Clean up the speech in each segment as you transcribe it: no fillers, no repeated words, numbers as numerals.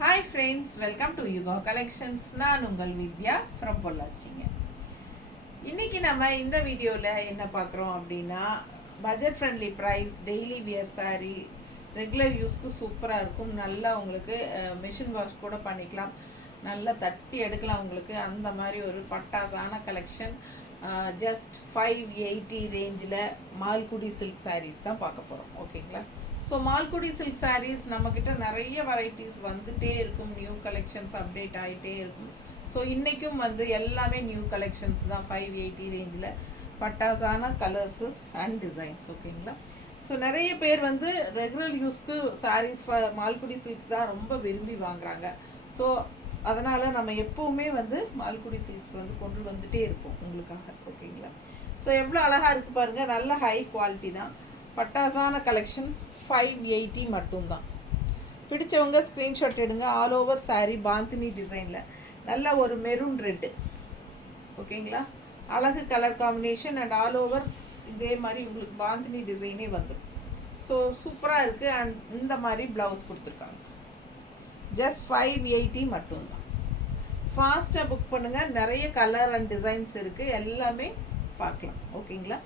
Hi friends, welcome to Yuga Collections. நான் உங்கள் வித்யா from பொள்ளாச்சிங்க. இன்னைக்கு நம்ம இந்த வீடியோவில் என்ன பார்க்குறோம் அப்படின்னா budget friendly price daily wear saree regular யூஸ்க்கு சூப்பராக இருக்கும். நல்லா உங்களுக்கு மிஷின் வாஷ் கூட பண்ணிக்கலாம், நல்லா தட்டி எடுக்கலாம். உங்களுக்கு அந்த மாதிரி ஒரு பட்டாசான கலெக்ஷன் ஜஸ்ட் 580 ரேஞ்சில் மால்குடி சில்க் sarees தான் பார்க்க போகிறோம். ஓகேங்களா? ஸோ மால்குடி சில்க் sarees நம்மக்கிட்ட நிறைய வெரைட்டிஸ் வந்துகிட்டே இருக்கும், நியூ கலெக்ஷன்ஸ் அப்டேட் ஆகிட்டே இருக்கும். ஸோ இன்றைக்கும் வந்து எல்லாமே நியூ கலெக்ஷன்ஸ் தான் 580 ரேஞ்சில் பட்டாசான கலர்ஸு அண்ட் டிசைன்ஸ். ஓகேங்களா? ஸோ நிறைய பேர் வந்து ரெகுலர் யூஸ்க்கு sarees மால்குடி சில்க்ஸ் தான் ரொம்ப விரும்பி வாங்குறாங்க. ஸோ அதனால் நம்ம எப்போவுமே வந்து மால்குடி சில்க்ஸ் வந்து கொண்டு வந்துகிட்டே இருப்போம் உங்களுக்காக. ஓகேங்களா? ஸோ எவ்வளோ அழகாக இருக்குது பாருங்கள், நல்ல ஹை குவாலிட்டி தான், பட்டாசான கலெக்ஷன் 580 மட்டும்தான். பிடிச்சவங்க ஸ்க்ரீன்ஷாட் எடுங்க. ஆல் ஓவர் saree பாந்தினி டிசைனில் நல்ல ஒரு மெரூன் ரெட்டு. ஓகேங்களா? அழகு colour combination and all over இதே மாதிரி உங்களுக்கு பாந்தினி டிசைனே வந்துடும். ஸோ சூப்பராக இருக்குது. அண்ட் இந்த மாதிரி ப்ளவுஸ் கொடுத்துருக்காங்க. ஜஸ்ட் 580 மட்டும்தான். ஃபாஸ்ட்டாக புக் பண்ணுங்கள். நிறைய கலர் அண்ட் டிசைன்ஸ் இருக்குது, எல்லாமே பார்க்கலாம். ஓகேங்களா?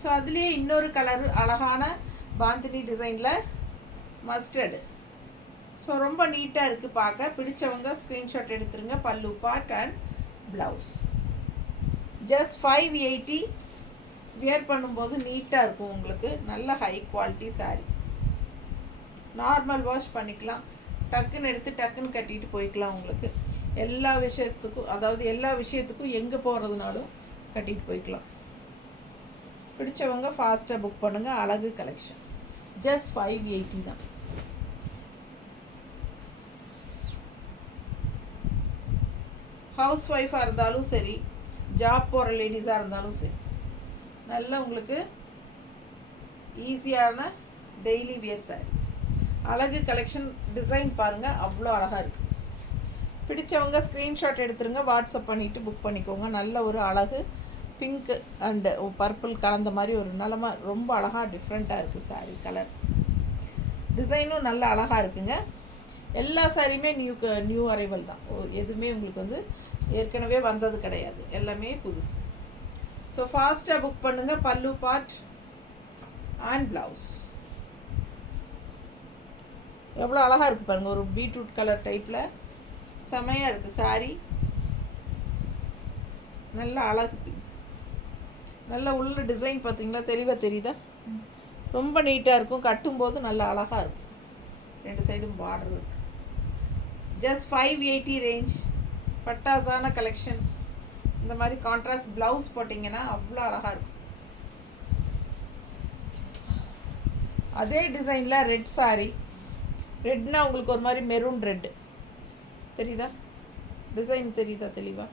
ஸோ அதுலேயே இன்னொரு கலர் அழகான பாந்தினி டிசைனில் மஸ்டர்டு. ஸோ ரொம்ப நீட்டாக இருக்குது பார்க்க. பிடிச்சவங்க ஸ்க்ரீன்ஷாட் எடுத்துருங்க. பல்லு part and blouse. Just 580. Wear பண்ணும்போது நீட்டாக இருக்கும் உங்களுக்கு. நல்ல high quality saree. Normal wash பண்ணிக்கலாம், டக்குன்னு எடுத்து டக்குன்னு கட்டிட்டு போய்க்கலாம். உங்களுக்கு எல்லா விஷயத்துக்கும், அதாவது எல்லா விஷயத்துக்கும் எங்கே போகிறதுனாலும் கட்டிட்டு போய்க்கலாம். பிடிச்சவங்க ஃபாஸ்ட்டாக புக் பண்ணுங்கள். அழகு கலெக்ஷன் ஜஸ்ட் 580 தான். ஹவுஸ் ஒய்ஃபாக இருந்தாலும் சரி, ஜாப் போகிற லேடிஸாக இருந்தாலும் சரி, நல்ல உங்களுக்கு ஈஸியான டெய்லி வியர் saree. அழகு கலெக்ஷன். டிசைன் பாருங்கள், அவ்வளோ அழகாக இருக்குது. பிடிச்சவங்க ஸ்க்ரீன்ஷாட் எடுத்துருங்க, வாட்ஸ்அப் பண்ணிவிட்டு புக் பண்ணிக்கோங்க. நல்ல ஒரு அழகு பிங்க் அண்டு பர்பிள் கலந்த மாதிரி ஒரு ரொம்ப அழகாக டிஃப்ரெண்ட்டாக இருக்குது saree கலர். டிசைனும் நல்ல அழகாக இருக்குங்க. எல்லா சாரியுமே நியூ அரைவல் தான். எதுவுமே உங்களுக்கு வந்து ஏற்கனவே வந்தது கிடையாது, எல்லாமே புதுசு. ஸோ ஃபாஸ்ட்டாக புக் பண்ணுங்கள். பல்லு பார்ட் அண்ட் ப்ளவுஸ். எவ்வளோ அழகாக இருக்குது பாருங்கள், ஒரு பீட்ரூட் கலர் டைப்பில் செமையாக இருக்குது saree. நல்ல அழகு, நல்ல உள்ள டிசைன் பார்த்தீங்களா, தெளிவாக தெரியுதா? ரொம்ப நீட்டாக இருக்கும். கட்டும்போது நல்ல அழகாக இருக்கும். ரெண்டு சைடும் பார்டர் இருக்குது. Just 580 range. பட்டாசான கலெக்ஷன். இந்த மாதிரி கான்ட்ராஸ்ட் ப்ளவுஸ் போட்டிங்கன்னா அவ்வளோ அழகாக இருக்கும். அதே டிசைனில் ரெட் saree. ரெட்னா உங்களுக்கு ஒரு மாதிரி மெரூன் ரெட்டு தெரியுதா? டிசைன் தெரியுதா தெளிவாக?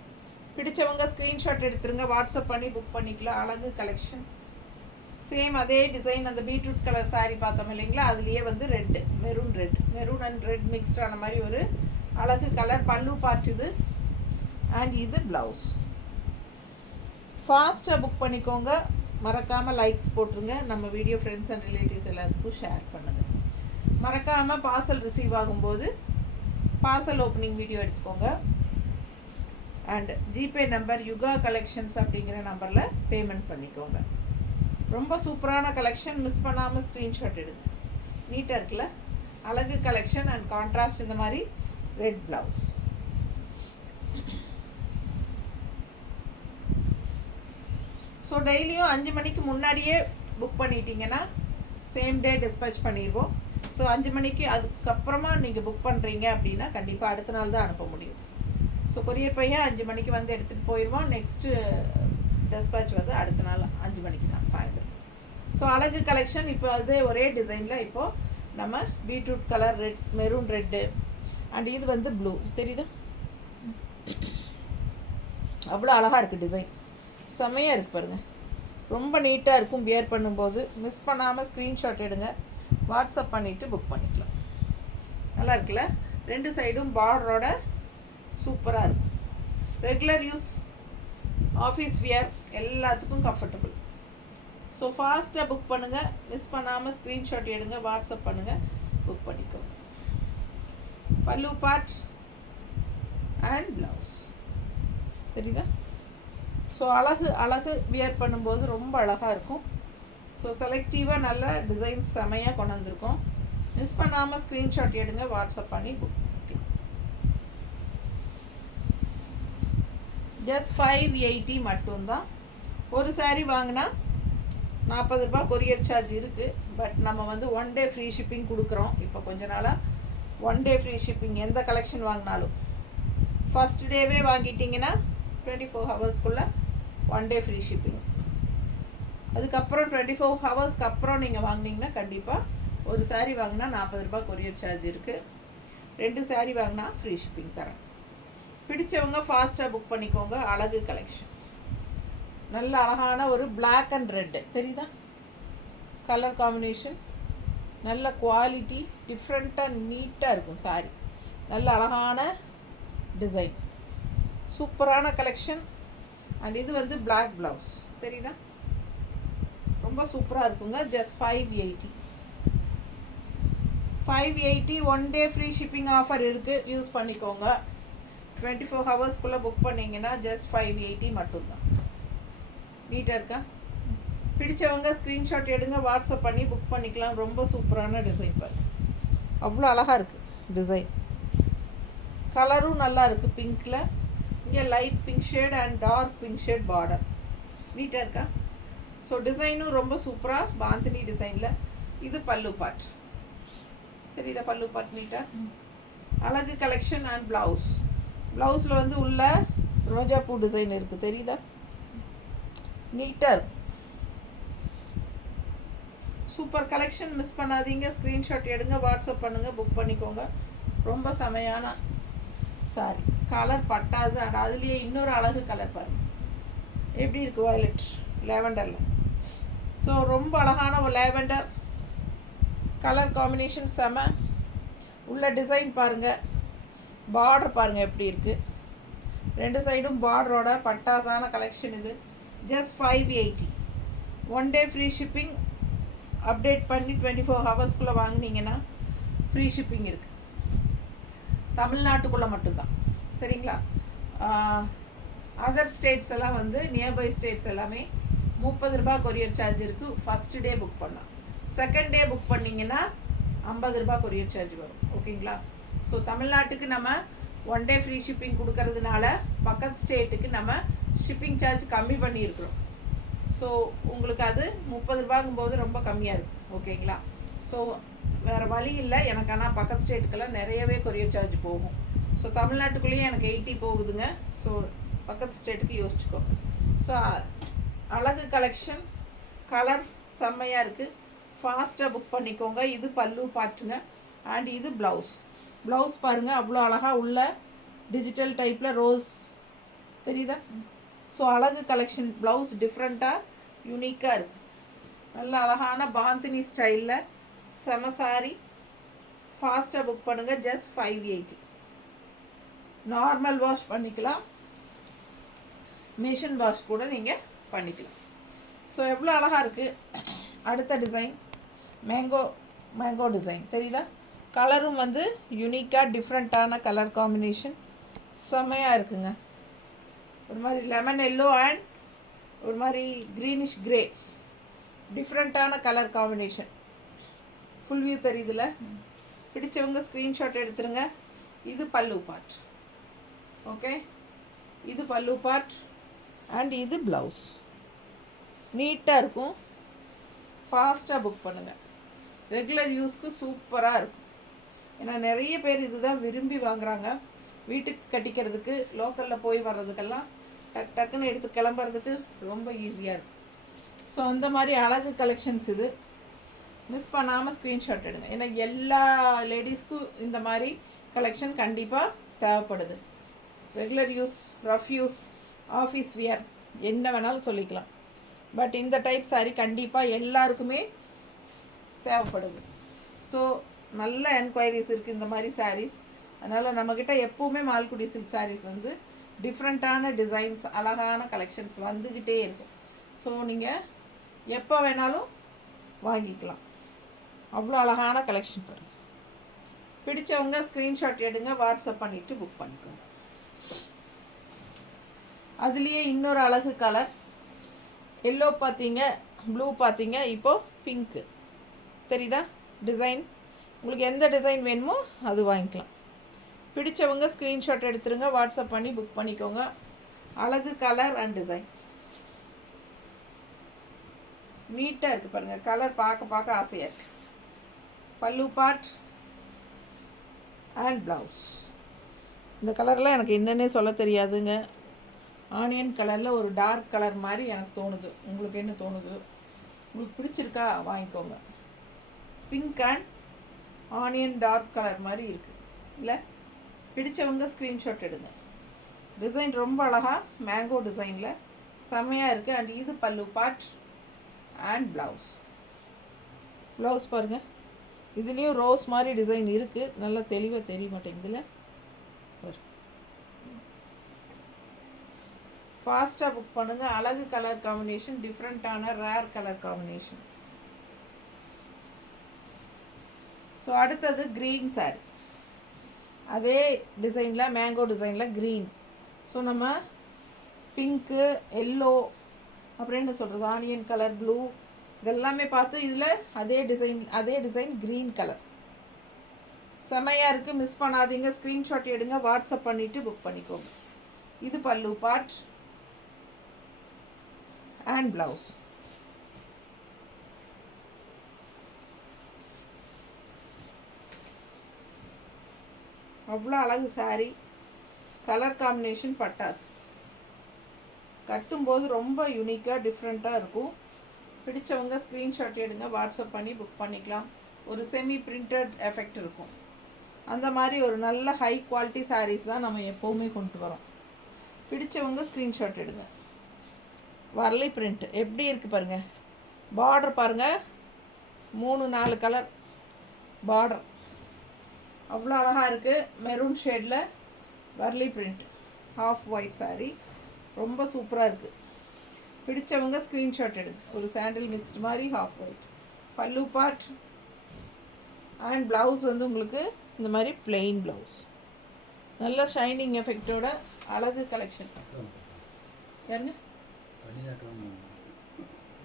பிடிச்சவங்க ஸ்க்ரீன்ஷாட் எடுத்துருங்க, வாட்ஸ்அப் பண்ணி புக் பண்ணிக்கலாம். அழகு கலெக்ஷன். சேம் அதே டிசைன், அந்த பீட்ரூட் கலர் saree பார்த்தோம் இல்லைங்களா, அதுலேயே வந்து ரெட்டு, மெரூன் அண்ட் ரெட் மிக்ஸ்டான மாதிரி ஒரு அழகு கலர். பல்லு பார்ட் இது அண்ட் இது ப்ளவுஸ். ஃபாஸ்ட்டாக புக் பண்ணிக்கோங்க. மறக்காமல் லைக்ஸ் போட்டுருங்க. நம்ம வீடியோ ஃப்ரெண்ட்ஸ் அண்ட் ரிலேட்டிவ்ஸ் எல்லாத்துக்கும் ஷேர் பண்ணுங்கள். மறக்காமல் பார்சல் ரிசீவ் ஆகும்போது பார்சல் ஓப்பனிங் வீடியோ எடுத்துக்கோங்க. And GPay number Yuga collections அப்படிங்கிற நம்பரில் பேமெண்ட் பண்ணிக்கோங்க. ரொம்ப சூப்பரான கலெக்ஷன், மிஸ் பண்ணாமல் ஸ்க்ரீன்ஷாட் எடுங்க. நீட்டாக இருக்குல்ல? அழகு கலெக்ஷன் அண்ட் கான்ட்ராஸ்ட் இந்த மாதிரி ரெட் ப்ளவுஸ். ஸோ டெய்லியும் 5 மணிக்கு முன்னாடியே புக் பண்ணிட்டீங்கன்னா சேம் டே டிஸ்பேச் பண்ணிடுவோம். ஸோ 5 மணிக்கு அதுக்கப்புறமா நீங்கள் புக் பண்ணுறீங்க அப்படின்னா கண்டிப்பாக அடுத்த நாள் தான் அனுப்ப முடியும். ஸோ கொரியர் பையன் 5 மணிக்கு வந்து எடுத்துகிட்டு போயிடுவோம். நெக்ஸ்ட்டு டிஸ்பேச் வந்து அடுத்த நாள் 5 மணிக்கு தான் சாயந்தரம். ஸோ அழகு கலெக்ஷன். இப்போ அதே ஒரே டிசைனில் இப்போது நம்ம beetroot colour, red, maroon red and இது வந்து ப்ளூ தெரியுதா? அவ்வளோ அழகாக இருக்குது டிசைன், செம்மையாக இருக்குது பாருங்கள். ரொம்ப நீட்டாக இருக்கும் வியர் பண்ணும்போது. மிஸ் பண்ணாமல் ஸ்க்ரீன்ஷாட் எடுங்க, வாட்ஸ்அப் பண்ணிவிட்டு புக் பண்ணிக்கலாம். நல்லா இருக்குல்ல? ரெண்டு சைடும் பார்டரோட சூப்பராக இருக்கும். ரெகுலர் யூஸ், ஆஃபீஸ் வியர் எல்லாத்துக்கும் கம்ஃபர்டபுள். ஸோ ஃபாஸ்ட்டாக புக் பண்ணுங்கள், மிஸ் பண்ணாமல் ஸ்க்ரீன்ஷாட் எடுங்க, வாட்ஸ்அப் பண்ணுங்கள், புக் பண்ணிக்கோங்க. பல்லு பார்ட் அண்ட் ப்ளவுஸ் தெரியுதா? ஸோ அழகு வியர் பண்ணும்போது ரொம்ப அழகாக இருக்கும். ஸோ செலக்டிவாக நல்ல டிசைன்ஸ் செமையாக கொண்டு வந்திருக்கோம். மிஸ் பண்ணாமல் ஸ்க்ரீன்ஷாட் எடுங்க, வாட்ஸ்அப் பண்ணி புக் பண்ணிக்கலாம். ஜஸ்ட் 580 மட்டும்தான். ஒரு சாரீ வாங்கினா 40 ரூபா கொரியர் சார்ஜ் இருக்குது. பட் நம்ம வந்து 1 டே ஃப்ரீ ஷிப்பிங் கொடுக்குறோம். இப்போ கொஞ்ச நாளாக 1 டே ஃப்ரீ ஷிப்பிங். எந்த கலெக்ஷன் வாங்கினாலும் ஃபஸ்ட் டேவே வாங்கிட்டிங்கன்னா 24 ஹவர்ஸ்க்குள்ளே 1 டே ஃப்ரீ ஷிப்பிங். அதுக்கப்புறம் 24 ஹவர்ஸ்க்கு அப்புறம் நீங்கள் வாங்கினீங்கன்னா கண்டிப்பாக ஒரு சாரீ வாங்கினா 40 ரூபா கொரியர் சார்ஜ் இருக்குது. 2 சாரீ வாங்கினா ஃப்ரீ ஷிப்பிங் தரேன். பிடிச்சவங்க ஃபாஸ்ட்டாக புக் பண்ணிக்கோங்க. அழகு கலெக்ஷன்ஸ் நல்ல அழகான ஒரு பிளாக் அண்ட் ரெட்டு தெரியுதா? கலர் காம்பினேஷன் நல்ல குவாலிட்டி, டிஃப்ரெண்ட்டாக நீட்டாக இருக்கும் சாரீ. நல்ல அழகான டிசைன், சூப்பரான கலெக்ஷன். அண்ட் இது வந்து பிளாக் ப்ளவுஸ் தெரியுதா? ரொம்ப சூப்பராக இருக்குங்க. Just 580. 1 day free shipping offer இருக்குது, யூஸ் பண்ணிக்கோங்க. 24 ஹவர்ஸ்க்குள்ளே புக் பண்ணிங்கன்னா ஜஸ்ட் 580 மட்டும்தான். நீட்டாக இருக்கா? பிடிச்சவங்க ஸ்க்ரீன்ஷாட் எடுங்க, வாட்ஸ்அப் பண்ணி புக் பண்ணிக்கலாம். ரொம்ப சூப்பரான டிசைன் பாருங்க, அவ்வளோ அழகாக இருக்குது டிசைன். கலரும் நல்லா இருக்குது பிங்க்கில். இங்கே light pink shade and dark pink shade border. நீட்டாக இருக்கா? ஸோ டிசைனும் ரொம்ப சூப்பராக பாந்தினி டிசைனில். இது பல்லு பார்ட் தெரியுதா? பல்லு பார்ட் நீட்டாக அழகு கலெக்ஷன். அண்ட் ப்ளவுஸில் வந்து உள்ள ரோஜா பூ டிசைன் இருக்குது தெரியுதா? நீட்டாக இருக்கும். சூப்பர் கலெக்ஷன், மிஸ் பண்ணாதீங்க. ஸ்க்ரீன்ஷாட் எடுங்க, வாட்ஸ்அப் பண்ணுங்கள், புக் பண்ணிக்கோங்க. ரொம்ப செமையான சாரி. கலர் பட்டாசு. அண்ட் அதுலேயே இன்னொரு அழகு கலர் பாருங்கள் எப்படி இருக்குது, வயலட் லேவண்டரில். ஸோ ரொம்ப அழகான ஒரு லேவண்டர் கலர் காம்பினேஷன் செம. உள்ள டிசைன் பாருங்கள், பார்டர் பாருங்கள் எப்படி இருக்குது. 2 சைடும் பார்டரோட பட்டாசான கலெக்ஷன் இது. Just 580. 1 day free shipping. Update பண்ணி 24 ஹவர்ஸ்க்குள்ளே வாங்கினீங்கன்னா ஃப்ரீ ஷிப்பிங் இருக்குது. தமிழ்நாட்டுக்குள்ளே மட்டும்தான் சரிங்களா? அதர் ஸ்டேட்ஸ் எல்லாம் வந்து நியர்பை ஸ்டேட்ஸ் எல்லாமே 30 ரூபா கொரியர் சார்ஜ் இருக்குது. ஃபஸ்ட்டு டே புக் பண்ணலாம். செகண்ட் டே புக் பண்ணிங்கன்னா 50 ரூபா கொரியர் சார்ஜ் வரும். ஓகேங்களா? ஸோ தமிழ்நாட்டுக்கு நம்ம 1 டே ஃப்ரீ ஷிப்பிங் கொடுக்கறதுனால பக்கத்து ஸ்டேட்டுக்கு நம்ம ஷிப்பிங் சார்ஜ் கம்மி பண்ணியிருக்கிறோம். ஸோ உங்களுக்கு அது 30 ரூபாங்கும்போது ரொம்ப கம்மியாக இருக்கும். ஓகேங்களா? ஸோ வேறு வழி இல்லை எனக்கு. ஆனால் பக்கத்து ஸ்டேட்டுக்கெல்லாம் நிறையவே கொரியர் சார்ஜ் போகும். ஸோ தமிழ்நாட்டுக்குள்ளேயே எனக்கு 80 போகுதுங்க. ஸோ பக்கத்து ஸ்டேட்டுக்கு யோசிச்சுக்கோ. ஸோ அழகு கலெக்ஷன், கலர் செம்மையாக இருக்குது. ஃபாஸ்ட்டாக புக் பண்ணிக்கோங்க. இது பல்லு பார்ட்டுங்க. அண்ட் இது ப்ளவுஸ் பாருங்கள், அவ்வளோ அழகாக உள்ள டிஜிட்டல் டைப்பில் ரோஸ் தெரியுதா? ஸோ அழகு கலெக்ஷன். ப்ளவுஸ் டிஃப்ரெண்ட்டாக யூனிக்காக இருக்குது. நல்ல அழகான பாந்தினி ஸ்டைலில் செம சாரி. ஃபாஸ்ட்டாக புக் பண்ணுங்கள். ஜஸ்ட் 580. நார்மல் வாஷ் பண்ணிக்கலாம், மிஷின் வாஷ் கூட நீங்கள் பண்ணிக்கலாம். ஸோ எவ்வளோ அழகாக இருக்குது. அடுத்த டிசைன் மேங்கோ டிசைன் தெரியுதா? கலரும் வந்து யூனிக்காக டிஃப்ரெண்ட்டான கலர் காம்பினேஷன் செம்மையாக இருக்குங்க. ஒரு மாதிரி லெமன் எல்லோ அண்ட் ஒரு மாதிரி க்ரீனிஷ் க்ரே, டிஃப்ரெண்ட்டான கலர் காம்பினேஷன். ஃபுல் வியூ தெரியுதுல? பிடிச்சவங்க ஸ்க்ரீன்ஷாட் எடுத்துருங்க. இது பல்லு பார்ட். ஓகே, இது பல்லு பார்ட் அண்ட் இது ப்ளவுஸ். நீட்டாக இருக்கும். ஃபாஸ்ட்டாக புக் பண்ணுங்கள். ரெகுலர் யூஸ்க்கு சூப்பராக இருக்கும். ஏன்னா நிறைய பேர் இதுதான் விரும்பி வாங்குகிறாங்க. வீட்டுக்கு கட்டிக்கிறதுக்கு, லோக்கலில் போய் வர்றதுக்கெல்லாம் டக்குன்னு எடுத்து கிளம்புறதுக்கு ரொம்ப ஈஸியாக இருக்கும். ஸோ அந்த மாதிரி அழகு கலெக்ஷன்ஸ் இது. மிஸ் பண்ணாமல் ஸ்க்ரீன்ஷாட் எடுங்க. ஏன்னா எல்லா லேடிஸ்க்கும் இந்த மாதிரி கலெக்ஷன் கண்டிப்பாக தேவைப்படுது. Regular use, rough use, office wear என்ன வேணாலும் சொல்லிக்கலாம். பட் இந்த டைப் சாரீ கண்டிப்பாக எல்லாருக்குமே தேவைப்படுது. ஸோ நல்ல என்கொயரிஸ் இருக்குது இந்த மாதிரி சாரீஸ். அதனால் நம்மக்கிட்ட எப்போவுமே மால்குடி சில்க் சாரீஸ் வந்து டிஃப்ரெண்ட்டான டிசைன்ஸ், அழகான கலெக்ஷன்ஸ் வந்துக்கிட்டே இருக்கும். ஸோ நீங்கள் எப்போ வேணாலும் வாங்கிக்கலாம். அவ்வளோ அழகான கலெக்ஷன் பாருங்கள். பிடிச்சவங்க ஸ்க்ரீன்ஷாட் எடுங்க, வாட்ஸ்அப் பண்ணிவிட்டு புக் பண்ணிக்கோங்க. அதுலேயே இன்னொரு அழகு கலர், எல்லோ பார்த்தீங்க, ப்ளூ பார்த்தீங்க, இப்போது பிங்க்கு தெரியுதா டிசைன். உங்களுக்கு எந்த டிசைன் வேணுமோ அது வாங்கிக்கலாம். பிடிச்சவங்க ஸ்க்ரீன்ஷாட் எடுத்துருங்க, வாட்ஸ்அப் பண்ணி புக் பண்ணிக்கோங்க. அழகு கலர் அண்ட் டிசைன் நீட்டாக இருக்குது பாருங்கள். கலர் பார்க்க ஆசையாக இருக்குது. பல்லு பார்ட் அண்ட் ப்ளவுஸ். இந்த கலர்லாம் எனக்கு என்னன்னே சொல்ல தெரியாதுங்க. ஆனியன் கலரில் ஒரு டார்க் கலர் மாதிரி எனக்கு தோணுது. உங்களுக்கு என்ன தோணுது? உங்களுக்கு பிடிச்சிருக்கா வாங்கிக்கோங்க. Pink and onion dark colour மாதிரி இருக்குது இல்லை? பிடிச்சவங்க ஸ்க்ரீன்ஷாட் எடுங்க. டிசைன் ரொம்ப அழகாக மேங்கோ டிசைனில் செம்மையாக இருக்குது. அண்ட் இது பல்லு பார்ட் அண்ட் ப்ளவுஸ். ப்ளவுஸ் பாருங்கள், இதுலேயும் ரோஸ் மாதிரி டிசைன் இருக்குது. நல்லா தெளிவாக தெரிய மாட்டேங்குதுல. ஃபாஸ்ட்டாக புக் பண்ணுங்கள். அழகு கலர் காம்பினேஷன், டிஃப்ரெண்ட்டான ரேர் கலர் காம்பினேஷன். ஸோ அடுத்தது க்ரீன் சாரி. அதே டிசைனில் மேங்கோ டிசைனில் க்ரீன். ஸோ நம்ம பிங்க்கு, எல்லோ, அப்புறம் என்ன சொல்கிறது, ஆனியன் கலர், ப்ளூ, இதெல்லாமே பார்த்து இதில் அதே டிசைன் க்ரீன் கலர் செமையாக இருக்குது. மிஸ் பண்ணாதீங்க. ஸ்க்ரீன்ஷாட் எடுங்க, வாட்ஸ்அப் பண்ணிவிட்டு புக் பண்ணிக்கோங்க. இது பல்லு பார்ட் அண்ட் ப்ளவுஸ். அவ்வளோ அழகு சாரி. கலர் காம்பினேஷன் பட்டாஸ். கட்டும்போது ரொம்ப யூனிக்காக டிஃப்ரெண்ட்டாக இருக்கும். பிடிச்சவங்க ஸ்க்ரீன்ஷாட் எடுங்க, வாட்ஸ்அப் பண்ணி புக் பண்ணிக்கலாம். ஒரு செமி பிரிண்டட் எஃபெக்ட் இருக்கும். அந்த மாதிரி ஒரு நல்ல ஹை குவாலிட்டி சாரீஸ் தான் நம்ம எப்போவுமே கொண்டு வரோம். பிடிச்சவங்க ஸ்க்ரீன்ஷாட் எடுங்க. வரலி பிரிண்ட் எப்படி இருக்குது பாருங்கள். பார்டர் பாருங்கள், 3-4 கலர் பார்டர் அவ்வளோ அழகாக இருக்குது. மெரூன் ஷேடில் வரலி பிரிண்ட், ஹாஃப் ஒயிட் சாரீ, ரொம்ப சூப்பராக இருக்குது. பிடிச்சவங்க ஸ்க்ரீன்ஷாட் எடுங்க. ஒரு சாண்டில் மிக்ஸ்டு மாதிரி ஹாஃப் ஒயிட். பல்லு பார்ட் அண்ட் ப்ளவுஸ் வந்து உங்களுக்கு இந்த மாதிரி பிளெயின் ப்ளவுஸ். நல்ல ஷைனிங் எஃபெக்டோட அழகு கலெக்ஷன். யாருங்க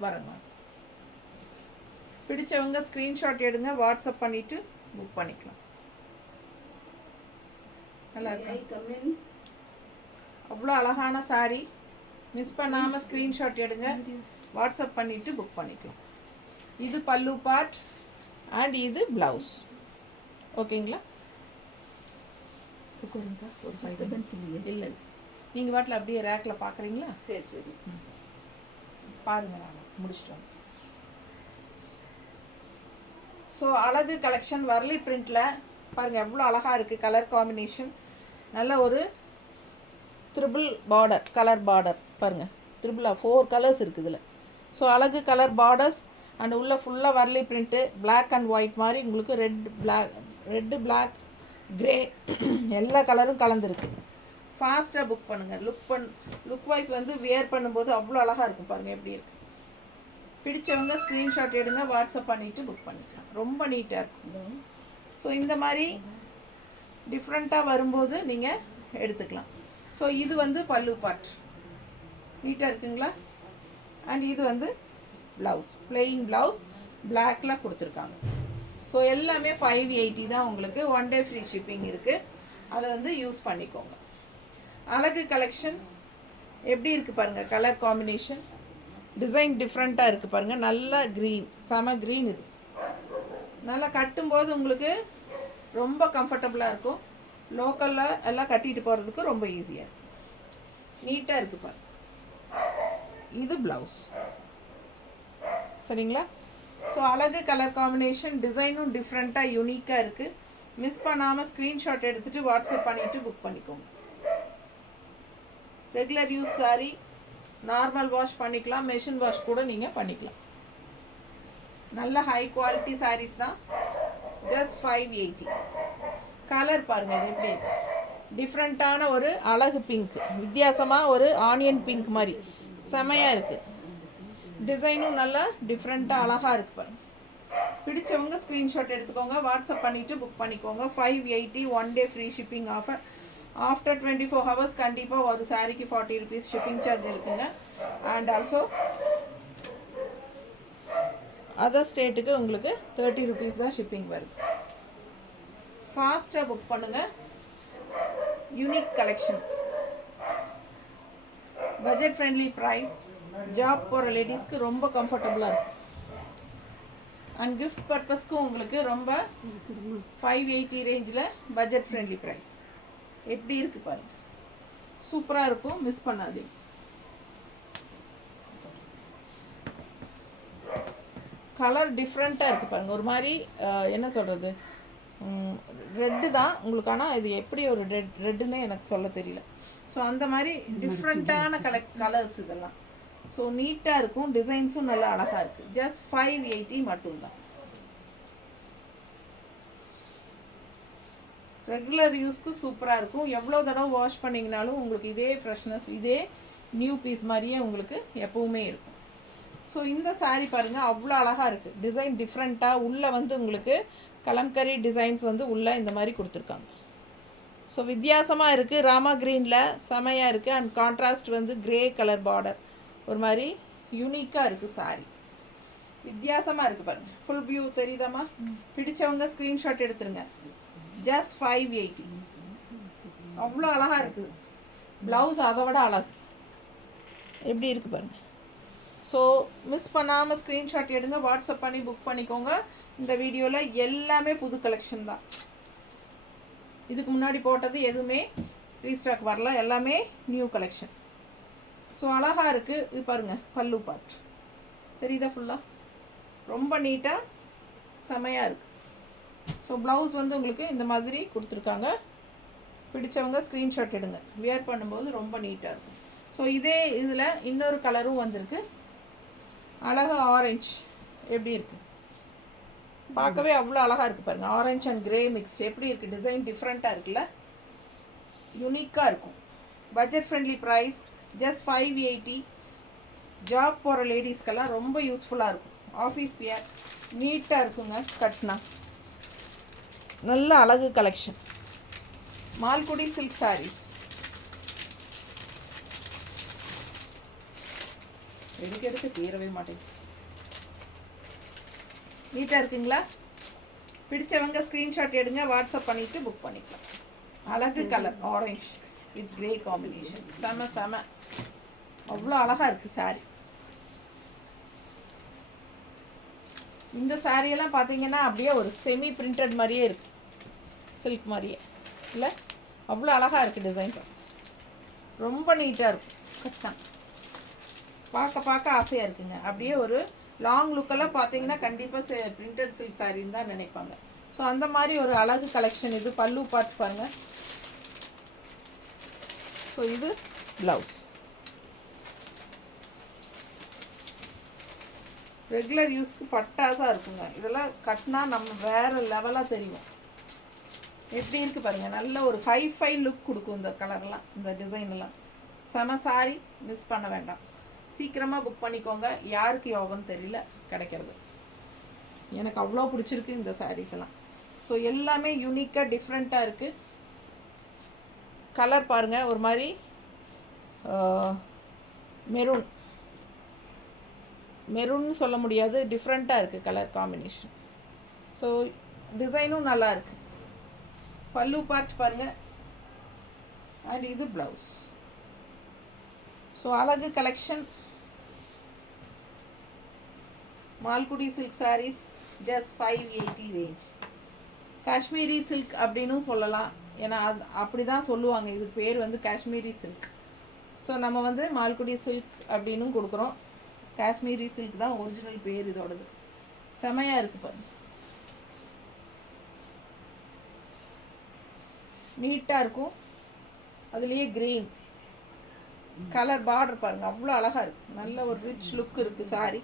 வரங்க. பிடிச்சவங்க ஸ்க்ரீன்ஷாட் எடுங்க, வாட்ஸ்அப் பண்ணிவிட்டு புக் பண்ணிக்கலாம். நல்லா இருக்கா? அவ்வளோ அழகான சாரீ. மிஸ் பண்ணாமல் ஸ்க்ரீன்ஷாட் எடுங்க, வாட்ஸ்அப் பண்ணிவிட்டு புக் பண்ணிக்கலாம். இது பல்லு பார்ட் அண்ட் இது ப்ளவுஸ். ஓகேங்களா? ஒரு டிஸ்டர்பன்ஸ் இல்லை, நீங்கள் வாட்டில் அப்படியே ரேக்கில் பார்க்குறீங்களா? சரி சரி பாருங்கள், நான் முடிச்சுட்டு வரேன். ஸோ அழகு கலெக்ஷன் வரலி பிரிண்டில் பாருங்கள் எவ்வளோ அழகாக இருக்குது. கலர் காம்பினேஷன் நல்ல ஒரு ட்ரிபிள் பார்டர், கலர் பார்டர் பாருங்கள். 4 கலர்ஸ் இருக்குது இதில். ஸோ அழகு கலர் பார்டர்ஸ் அண்ட் உள்ள ஃபுல்லாக வரலி பிரிண்ட்டு, பிளாக் அண்ட் ஒயிட் மாதிரி உங்களுக்கு ரெட்டு பிளாக் கிரே எல்லா கலரும் கலந்துருக்கு. ஃபாஸ்ட்டாக புக் பண்ணுங்கள். லுக் வைஸ் வந்து வியர் பண்ணும்போது அவ்வளோ அழகாக இருக்கும் பாருங்கள் எப்படி இருக்குது. பிடிச்சவங்க ஸ்க்ரீன்ஷாட் எடுங்க, வாட்ஸ்அப் பண்ணிவிட்டு புக் பண்ணிக்கலாம். ரொம்ப நீட்டாக இருக்கும். ஸோ இந்த மாதிரி டிஃப்ரெண்ட்டாக வரும்போது நீங்கள் எடுத்துக்கலாம். ஸோ இது வந்து பல்லு பார்ட் நீட்டாக இருக்குங்களா? அண்ட் இது வந்து ப்ளவுஸ், பிளெயின் ப்ளவுஸ் பிளாக்கில் கொடுத்துருக்காங்க. ஸோ எல்லாமே 580 தான் உங்களுக்கு. 1 டே ஃப்ரீ ஷிப்பிங் இருக்குது. அதை வந்து யூஸ் பண்ணிக்கோங்க. அழகு கலெக்ஷன் எப்படி இருக்குது பாருங்கள். கலர் காம்பினேஷன், டிசைன் டிஃப்ரெண்ட்டாக இருக்குது பாருங்கள். நல்லா க்ரீன், செம க்ரீன். இது நல்லா கட்டும்போது உங்களுக்கு ரொம்ப கம்ஃபர்டபுளாக இருக்கும். லோக்கலில் எல்லாம் கட்டிட்டு போகிறதுக்கு ரொம்ப ஈஸியாக இருக்கும். நீட்டாக இருக்குது பாருங்கள். இது ப்ளவுஸ். சரிங்களா? ஸோ அழகு கலர் காம்பினேஷன், டிசைனும் டிஃப்ரெண்ட்டாக யூனிக்காக இருக்குது. மிஸ் பண்ணாமல் ஸ்க்ரீன்ஷாட் எடுத்துகிட்டு வாட்ஸ்அப் பண்ணிவிட்டு புக் பண்ணிக்கோங்க. Regular use sorry, normal wash பண்ணிக்கலாம், மெஷின் வாஷ் கூட நீங்கள் பண்ணிக்கலாம். நல்ல ஹை குவாலிட்டி சாரீஸ் தான். ஜஸ்ட் 580. கலர் பாருங்கள் இது எப்படி டிஃப்ரெண்ட்டான ஒரு அழகு பிங்க், வித்தியாசமாக ஒரு ஆனியன் பிங்க் மாதிரி செமையாக இருக்குது. டிசைனும் நல்லா டிஃப்ரெண்ட்டாக அழகாக இருக்கு பாருங்க. பிடிச்சவங்க ஸ்க்ரீன்ஷாட் எடுத்துக்கோங்க, வாட்ஸ்அப் பண்ணிவிட்டு புக் பண்ணிக்கோங்க. 580 1 day free shipping offer. After 24 hours கண்டிப்பாக ஒரு சாரிக்கு 40 ருபீஸ் ஷிப்பிங் சார்ஜ் இருக்குங்க. அண்ட் ஆல்சோ அதர் ஸ்டேட்டுக்கு உங்களுக்கு 30 ருபீஸ் தான் ஷிப்பிங் வருது. ஃபாஸ்ட்டாக புக் பண்ணுங்கள். Unique collections, budget friendly price, job போகிற லேடிஸ்க்கு ரொம்ப கம்ஃபர்டபுளாக இருக்கும். அண்ட் கிஃப்ட் பர்பஸ்க்கும் உங்களுக்கு ரொம்ப 580 ரேஞ்சில் பட்ஜெட் ஃப்ரெண்ட்லி ப்ரைஸ். எப்படி இருக்குது பாருங்கள், சூப்பராக இருக்கும், மிஸ் பண்ணாதீங்க. கலர் டிஃப்ரெண்ட்டாக இருக்குது பாருங்கள், ஒரு மாதிரி என்ன சொல்கிறது, ரெட்டு தான் உங்களுக்கு. ஆனால் இது எப்படி ஒரு ரெட்டுன்னு எனக்கு சொல்ல தெரியல. ஸோ அந்த மாதிரி டிஃப்ரெண்ட்டான கலர்ஸ் இதெல்லாம். ஸோ நீட்டாக இருக்கும், டிசைன்ஸும் நல்லா அழகாக இருக்குது. ஜஸ்ட் 580 மட்டும்தான். ரெகுலர் யூஸ்க்கு சூப்பராக இருக்கும். எவ்வளோ தடவை வாஷ் பண்ணிங்கனாலும் உங்களுக்கு இதே ஃப்ரெஷ்னஸ், இதே நியூ பீஸ் மாதிரியே உங்களுக்கு எப்போவுமே இருக்கும். ஸோ இந்த சாரீ பாருங்கள், அவ்வளோ அழகாக இருக்குது. டிசைன் டிஃப்ரெண்ட்டாக உள்ளே வந்து உங்களுக்கு கலம்கரி டிசைன்ஸ் வந்து உள்ளே இந்த மாதிரி கொடுத்துருக்காங்க. ஸோ வித்தியாசமாக இருக்குது. ராமா க்ரீனில் செமையாக இருக்குது. அண்ட் கான்ட்ராஸ்ட் வந்து கிரே கலர் பார்டர், ஒரு மாதிரி யூனிக்காக இருக்குது சாரீ. வித்தியாசமாக இருக்குது பாருங்கள். ஃபுல் வியூ தெரியுதாம்மா? பிடிச்சவங்க ஸ்க்ரீன்ஷாட் எடுத்துருங்க. ஜஸ்ட் 580. அவ்வளோ அழகாக இருக்குது. ப்ளவுஸ் அதை விட அழகு. எப்படி இருக்குது பாருங்கள். ஸோ மிஸ் பண்ணாமல் ஸ்க்ரீன்ஷாட் எடுங்க, வாட்ஸ்அப் பண்ணி புக் பண்ணிக்கோங்க. இந்த வீடியோவில் எல்லாமே புது கலெக்ஷன் தான். இதுக்கு முன்னாடி போட்டது எதுவுமே ரீஸ்டாக் வரல, எல்லாமே நியூ கலெக்ஷன். ஸோ அழகாக இருக்குது. இது பாருங்கள், பல்லு பார்ட் தெரியுதா? ஃபுல்லாக ரொம்ப நீட்டாக செமையாக இருக்குது. ஸோ ப்ளவுஸ் வந்து உங்களுக்கு இந்த மாதிரி கொடுத்துருக்காங்க. பிடிச்சவங்க ஸ்க்ரீன்ஷாட் எடுங்க, வியர் பண்ணும்போது ரொம்ப நீட்டாக இருக்கும். ஸோ இதே இதில் இன்னொரு கலரும் வந்திருக்கு, அழகு ஆரஞ்சு. எப்படி இருக்குது பார்க்கவே அவ்வளோ அழகாக இருக்குது பாருங்கள். ஆரஞ்ச் அண்ட் கிரே மிக்ஸ்ட் எப்படி இருக்குது, டிசைன் டிஃப்ரெண்ட்டாக இருக்குல்ல, யூனிக்காக இருக்கும். Budget friendly price, just 580. Job போகிற லேடிஸ்க்கெல்லாம் ரொம்ப யூஸ்ஃபுல்லாக இருக்கும். ஆஃபீஸ் வியர் நீட்டாக இருக்குங்க. கட்னா நல்ல அழகு கலெக்ஷன். மால்குடி சில்க் சாரீஸ் எடுக்க தீரவே மாட்டேங்குது. நீட்டாக இருக்குங்களா? பிடிச்சவங்க ஸ்க்ரீன்ஷாட் எடுங்க, வாட்ஸ்அப் பண்ணிவிட்டு புக் பண்ணிக்கலாம். அழகு colour orange with grey combination, செம செம அவ்வளோ அழகாக இருக்குது சாரீ. இந்த சாரியெல்லாம் பார்த்தீங்கன்னா அப்படியே ஒரு செமி பிரிண்டட் மாதிரியே இருக்குது, சில்க் மாதிரியே இல்லை? அவ்வளோ அழகாக இருக்குது. டிசைன் ரொம்ப நீட்டாக இருக்கும். கஷ்டம் பார்க்க ஆசையாக இருக்குங்க. அப்படியே ஒரு லாங் லுக்கெல்லாம் பார்த்தீங்கன்னா கண்டிப்பாக பிரிண்டட் சில்க் சாரின்னு தான் நினைப்பாங்க. ஸோ அந்த மாதிரி ஒரு அழகு கலெக்ஷன் இது. பல்லு பார்த்து பாருங்கள். ஸோ இது ப்ளவுஸ். ரெகுலர் யூஸ்க்கு பட்டாசாக இருக்குங்க. இதெல்லாம் கட்டினா நம்ம வேறு லெவலாக தெரியும். எப்படி இருக்குது பாருங்கள், நல்ல ஒரு ஹைஃபை லுக் கொடுக்கும் இந்த கலர்லாம், இந்த டிசைன்லாம். செம சாரி, மிஸ் பண்ண வேண்டாம். சீக்கிரமாக புக் பண்ணிக்கோங்க. யாருக்கு யோகம்னு தெரியல கிடைக்கிறது. எனக்கு அவ்வளோ பிடிச்சிருக்கு இந்த சாரீஸ் எல்லாம். ஸோ எல்லாமே யூனிக்காக டிஃப்ரெண்ட்டாக இருக்குது. கலர் பாருங்கள், ஒரு மாதிரி மெரூன்னு சொல்ல முடியாது, டிஃப்ரெண்ட்டாக இருக்குது கலர் காம்பினேஷன். ஸோ டிசைனும் நல்லா இருக்குது. பல்லு பார்ட் பாருங்கள். அண்ட் இது ப்ளவுஸ். ஸோ அழகு collection. Malgudi silk saris, just 580 range. Kashmiri silk அப்படின்னும் சொல்லலாம், ஏன்னா அப்படி தான் சொல்லுவாங்க. இது பேர் வந்து காஷ்மீரி சில்க். ஸோ நம்ம வந்து மால்குடி சில்க் அப்படின்னும் கொடுக்குறோம். காஷ்மீரி சில்க் தான் ஒரிஜினல் பேர் இதோடது. செமையாக இருக்குது பாருங்க, நீட்டாக இருக்கும். அதுலேயே க்ரீன் கலர் பார்டர் பாருங்கள், அவ்வளோ அழகாக இருக்குது. நல்ல ஒரு ரிச் லுக் இருக்குது சாரி.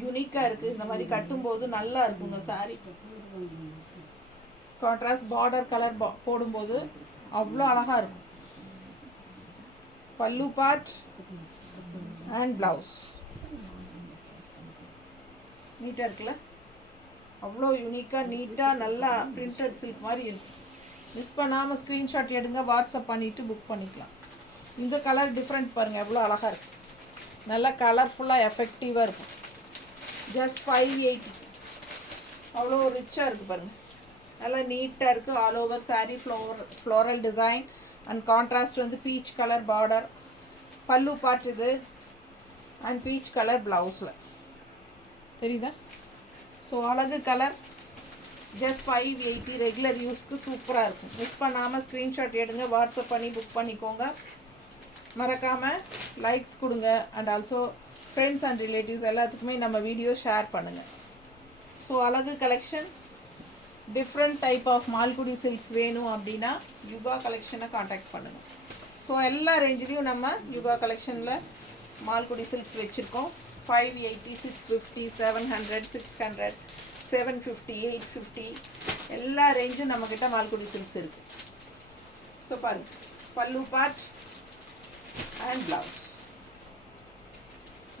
யூனிக்காக இருக்குது. இந்த மாதிரி கட்டும்போது நல்லா இருக்குங்க சாரி. கான்ட்ராஸ்ட் பார்டர் கலர் போடும்போது அவ்வளோ அழகாக இருக்கும். பல்லு பார்ட் அண்ட் ப்ளவுஸ். நீட்டாக இருக்குல்ல, அவ்வளோ யூனிக்காக நீட்டாக நல்லா பிரிண்டட் சில்க் மாதிரி இருக்கும். மிஸ் பண்ணாமல் ஸ்க்ரீன்ஷாட் எடுங்க, வாட்ஸ்அப் பண்ணிவிட்டு புக் பண்ணிக்கலாம். இந்த கலர் டிஃப்ரெண்ட் பாருங்கள், எவ்வளோ அழகாக இருக்குது, நல்லா கலர்ஃபுல்லாக எஃபெக்டிவாக இருக்கும். ஜஸ்ட் 580, அவ்வளோ ரிச்சாக இருக்குது பாருங்கள், நல்லா நீட்டாக இருக்குது. All over sari floral design and contrast வந்து பீச் கலர் பார்டர், பல்லு பார்ட் இது அண்ட் பீச் கலர் ப்ளவுஸில் தெரியுதா. ஸோ அழகு கலர், ஜஸ்ட் 580, ரெகுலர் யூஸ்க்கு சூப்பராக இருக்கும். மிஸ் பண்ணாமல் ஸ்க்ரீன்ஷாட் எடுங்க, வாட்ஸ்அப் பண்ணி புக் பண்ணிக்கோங்க. மறக்காமல் லைக்ஸ் கொடுங்க and also friends and relatives எல்லாத்துக்குமே நம்ம வீடியோ ஷேர் பண்ணுங்கள். ஸோ அழகு collection, different type of Malgudi silks வேணும் அப்படின்னா யுகா கலெக்ஷனை காண்டாக்ட் பண்ணுங்கள். ஸோ எல்லா ரேஞ்சிலையும் நம்ம யுகா கலெக்ஷனில் மால்குடி சில்க்ஸ் வச்சுருக்கோம். 580, 650, 700, 600, 750, 850 எல்லா ரேஞ்சும் நம்மக்கிட்ட மால்குடி சில்க்ஸ் இருக்குது. ஸோ பாருங்கள், பல்லு பார்ட் அண்ட் ப்ளவுஸ்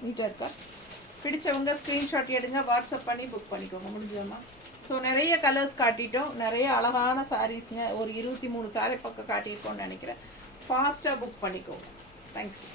நீட்டாக இருக்கா. பிடிச்சவங்க ஸ்க்ரீன்ஷாட் எடுங்க, வாட்ஸ்அப் பண்ணி புக் பண்ணிக்கோங்க. முடிஞ்சோமா. ஸோ நிறைய கலர்ஸ் காட்டிட்டோம், நிறைய அழகான சாரீஸுங்க, ஒரு 23 சாரீ பக்கம் காட்டியிருக்கோம்னு நினைக்கிறேன். ஃபாஸ்ட்டாக புக் பண்ணிக்கோங்க. தேங்க்யூ.